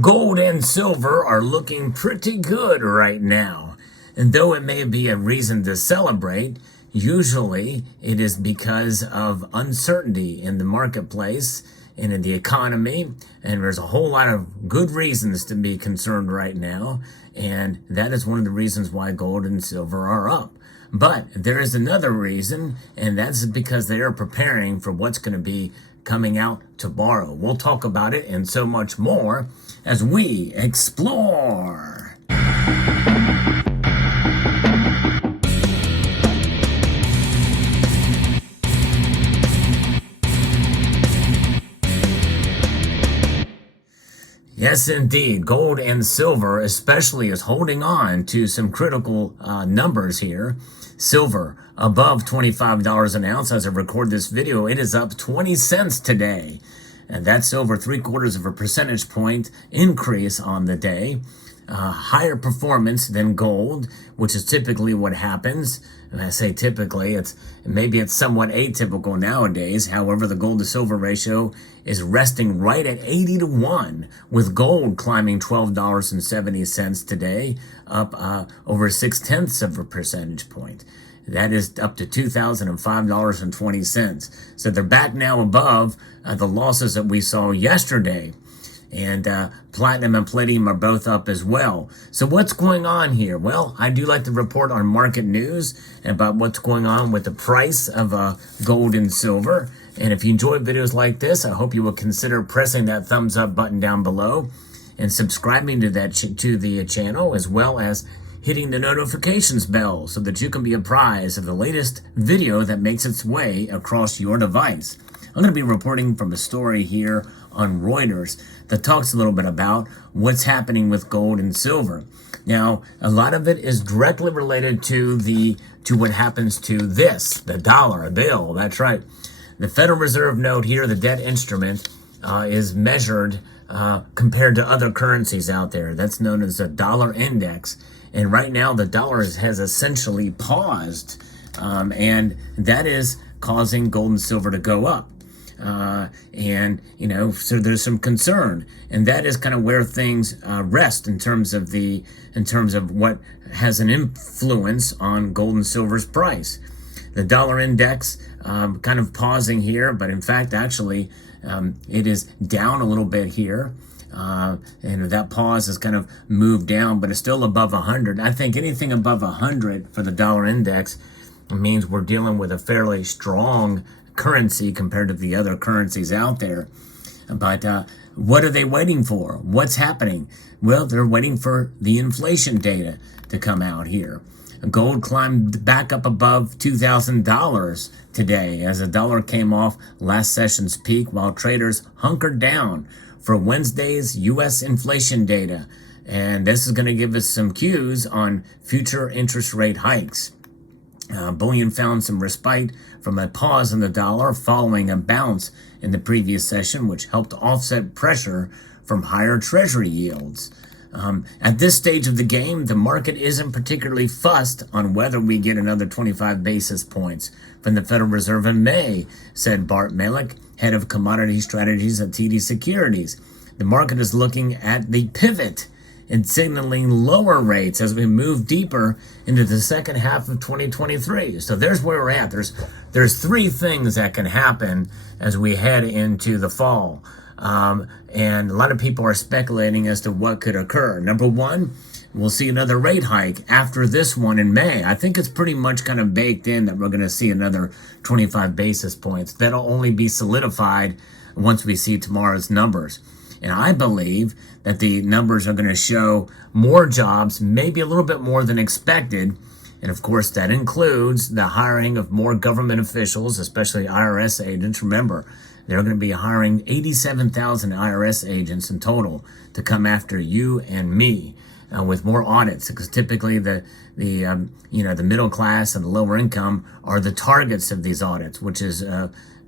Gold and silver are looking pretty good right now. And though it may be a reason to celebrate, usually it is because of uncertainty in the marketplace and in the economy. And there's a whole lot of good reasons to be concerned right now. And that is one of the reasons why gold and silver are up. But there is another reason, and that's because they are preparing for what's going to be coming out tomorrow. We'll talk about it and so much more as we explore. Yes, indeed. Gold and silver especially is holding on to some critical numbers here. Silver above $25 an ounce as I record this video. It is up 20 cents today. And that's over 3/4 of a percentage point increase on the day. Higher performance than gold, which is typically what happens. And I say typically, maybe it's somewhat atypical nowadays. However, the gold to silver ratio is resting right at 80-1, with gold climbing $12.70 today, up over 0.6 of a percentage point. That is up to $2,005.20. So they're back now above the losses that we saw yesterday. And platinum and palladium are both up as well. So what's going on here? Well, I do like to report on market news about what's going on with the price of gold and silver. And if you enjoy videos like this, I hope you will consider pressing that thumbs up button down below and subscribing to the channel, as well as hitting the notifications bell so that you can be apprised of the latest video that makes its way across your device. I'm going to be reporting from a story here on Reuters that talks a little bit about what's happening with gold and silver. Now, a lot of it is directly related to what happens to the dollar, a bill. That's right. The Federal Reserve note here, the debt instrument, is measured compared to other currencies out there. That's known as a dollar index. And right now, the dollar has essentially paused, and that is causing gold and silver to go up. So there's some concern, and that is kind of where things rest in terms of what has an influence on gold and silver's price. The dollar index kind of pausing here, but in fact, actually, it is down a little bit here. And that pause has kind of moved down, but it's still above 100. I think anything above 100 for the dollar index means we're dealing with a fairly strong currency compared to the other currencies out there. But what are they waiting for? What's happening? Well, they're waiting for the inflation data to come out here. Gold climbed back up above $2,000 today as the dollar came off last session's peak, while traders hunkered down for Wednesday's U.S. inflation data. And this is going to give us some cues on future interest rate hikes. Bullion found some respite from a pause in the dollar following a bounce in the previous session, which helped offset pressure from higher treasury yields. At this stage of the game, the market isn't particularly fussed on whether we get another 25 basis points from the Federal Reserve in May, said Bart Malik, head of commodity strategies at TD Securities. The market is looking at the pivot and signaling lower rates as we move deeper into the second half of 2023. So there's where we're at. There's three things that can happen as we head into the fall. And a lot of people are speculating as to what could occur. Number one, we'll see another rate hike after this one in May. I think it's pretty much kind of baked in that we're going to see another 25 basis points. That'll only be solidified once we see tomorrow's numbers. And I believe that the numbers are going to show more jobs, maybe a little bit more than expected. And of course, that includes the hiring of more government officials, especially IRS agents. Remember, they're going to be hiring 87,000 IRS agents in total to come after you and me with more audits, because typically the middle class and the lower income are the targets of these audits, which is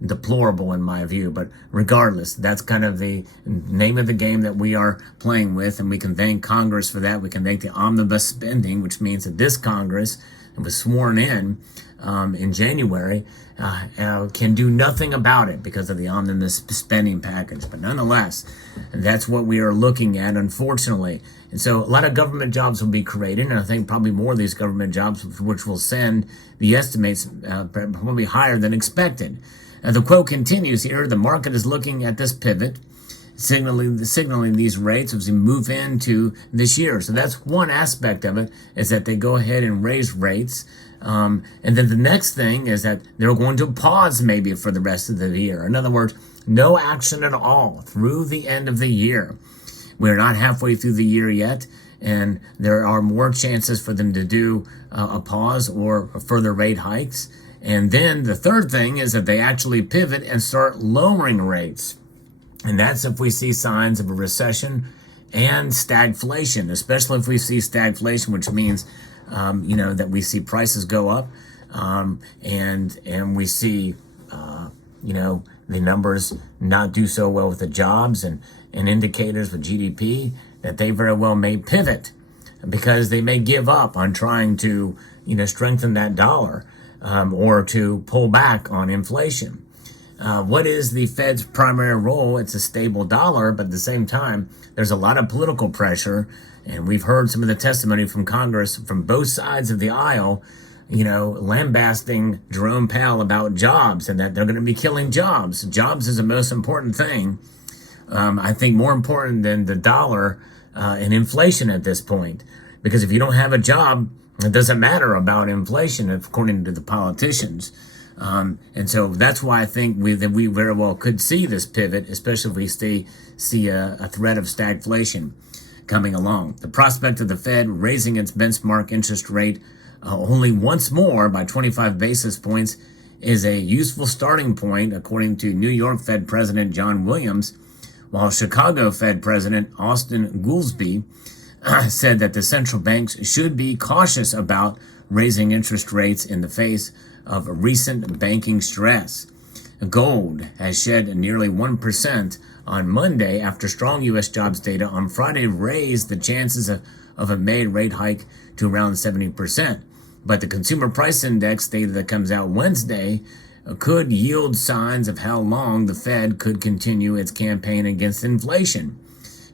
deplorable in my view. But regardless, that's kind of the name of the game that we are playing with, and we can thank Congress for that. We can thank the omnibus spending, which means that this Congress and was sworn in January, can do nothing about it because of the omnibus spending package. But nonetheless, that's what we are looking at, unfortunately. And so a lot of government jobs will be created, and I think probably more of these government jobs, which will send the estimates probably higher than expected. The quote continues here: the market is looking at this pivot, signaling these rates as we move into this year. So that's one aspect of it, is that they go ahead and raise rates. And then the next thing is that they're going to pause maybe for the rest of the year. In other words, no action at all through the end of the year. We're not halfway through the year yet, and there are more chances for them to do a pause or further rate hikes. And then the third thing is that they actually pivot and start lowering rates. And that's if we see signs of a recession and stagflation, especially if we see stagflation, which means, that we see prices go up, and we see, the numbers not do so well with the jobs and indicators with GDP, that they very well may pivot because they may give up on trying to, strengthen that dollar, or to pull back on inflation. What is the Fed's primary role? It's a stable dollar, but at the same time, there's a lot of political pressure, and we've heard some of the testimony from Congress from both sides of the aisle, lambasting Jerome Powell about jobs and that they're going to be killing jobs. Jobs is the most important thing. I think more important than the dollar and inflation at this point, because if you don't have a job, it doesn't matter about inflation, according to the politicians. And so that's why I think we very well could see this pivot, especially if we see a threat of stagflation coming along. The prospect of the Fed raising its benchmark interest rate only once more by 25 basis points is a useful starting point, according to New York Fed President John Williams, while Chicago Fed President Austin Goolsbee said that the central banks should be cautious about raising interest rates in the face of recent banking stress. Gold has shed nearly 1% on Monday after strong U.S. jobs data on Friday raised the chances of a May rate hike to around 70%. But the consumer price index data that comes out Wednesday could yield signs of how long the Fed could continue its campaign against inflation.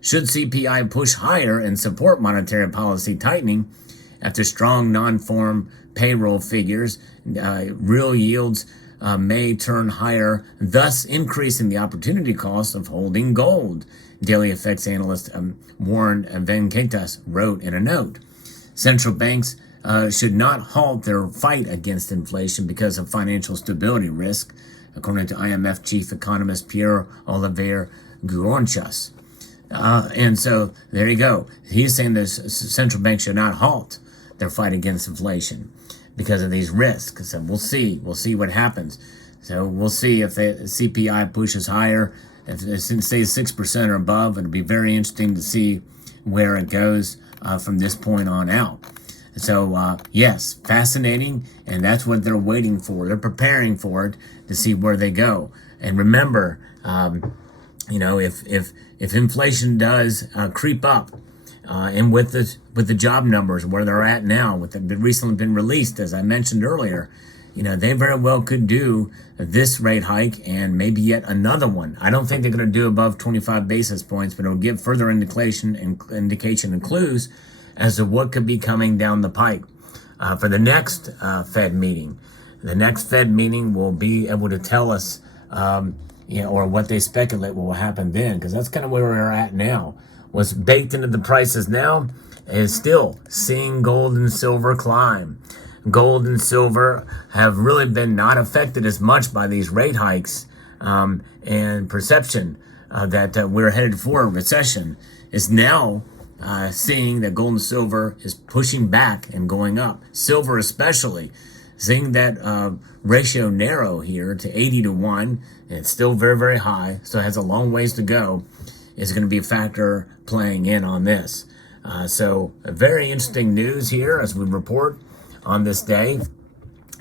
Should CPI push higher and support monetary policy tightening after strong non-farm payroll figures, real yields may turn higher, thus increasing the opportunity cost of holding gold, Daily Effects analyst Warren Venkatas wrote in a note. Central banks should not halt their fight against inflation because of financial stability risk, according to IMF chief economist Pierre-Olivier Gouronchas. And so there you go. He's saying the central banks should not halt their fight against inflation because of these risks. So we'll see. We'll see what happens. So we'll see if the CPI pushes higher. If it stays 6% or above, it'll be very interesting to see where it goes from this point on out. So, yes, fascinating, and that's what they're waiting for. They're preparing for it to see where they go. And remember, if inflation does creep up, and with the job numbers where they're at now, with the recently been released, as I mentioned earlier, they very well could do this rate hike and maybe yet another one. I don't think they're going to do above 25 basis points, but it'll give further indication and clues as to what could be coming down the pike for the next Fed meeting. The next Fed meeting will be able to tell us, or what they speculate will happen then, because that's kind of where we're at now. What's baked into the prices now is still seeing gold and silver climb. Gold and silver have really been not affected as much by these rate hikes, and perception that we're headed for a recession is now seeing that gold and silver is pushing back and going up. Silver especially, seeing that ratio narrow here to 80-1, and it's still very, very high, so it has a long ways to go, is going to be a factor playing in on this. So very interesting news here as we report on this day,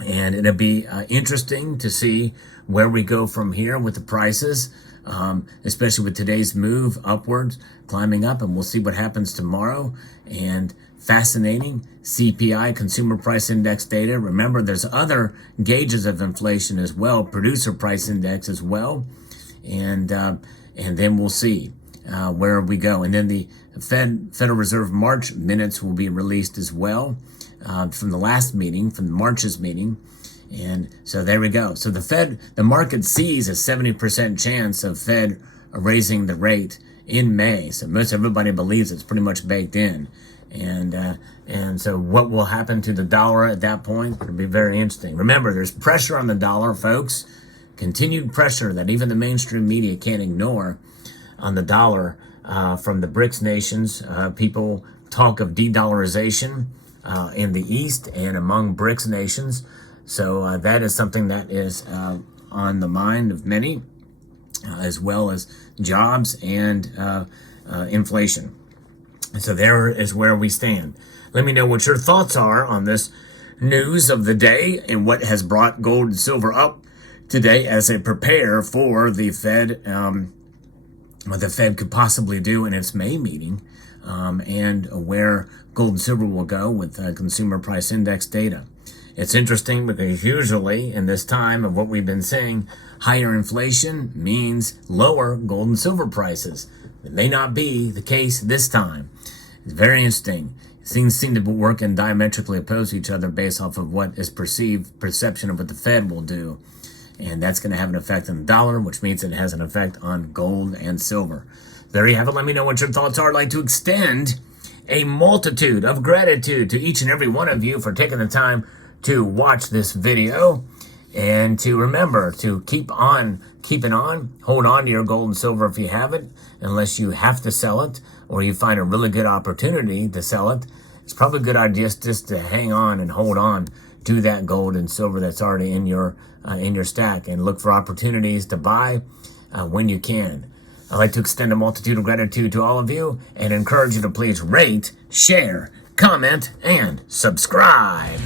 and it'll be interesting to see where we go from here with the prices. especially with today's move upwards, climbing up, and we'll see what happens tomorrow. And fascinating CPI, Consumer Price Index data. Remember, there's other gauges of inflation as well, Producer Price Index as well, and then we'll see where we go. And then the Federal Reserve March minutes will be released as well from the last meeting, from March's meeting. And so there we go. So the market sees a 70% chance of Fed raising the rate in May. So most everybody believes it's pretty much baked in. And so what will happen to the dollar at that point? It'll be very interesting. Remember, there's pressure on the dollar, folks. Continued pressure that even the mainstream media can't ignore on the dollar from the BRICS nations. People talk of de-dollarization in the East and among BRICS nations. So that is something that is on the mind of many, as well as jobs and inflation. And so there is where we stand. Let me know what your thoughts are on this news of the day and what has brought gold and silver up today as they prepare for the Fed, what the Fed could possibly do in its May meeting, and where gold and silver will go with Consumer Price Index data. It's interesting because usually in this time of what we've been saying, higher inflation means lower gold and silver prices. It may not be the case this time. It's very interesting. Things seem to work and diametrically opposed to each other based off of what is perception of what the Fed will do. And that's going to have an effect on the dollar, which means it has an effect on gold and silver. There you have it. Let me know what your thoughts are. I'd like to extend a multitude of gratitude to each and every one of you for taking the time to watch this video, and to remember to keep it on, hold on to your gold and silver if you have it, unless you have to sell it or you find a really good opportunity to sell it. It's probably a good idea just to hang on and hold on to that gold and silver that's already in your stack, and look for opportunities to buy when you can. I'd like to extend a multitude of gratitude to all of you and encourage you to please rate, share, comment, and subscribe.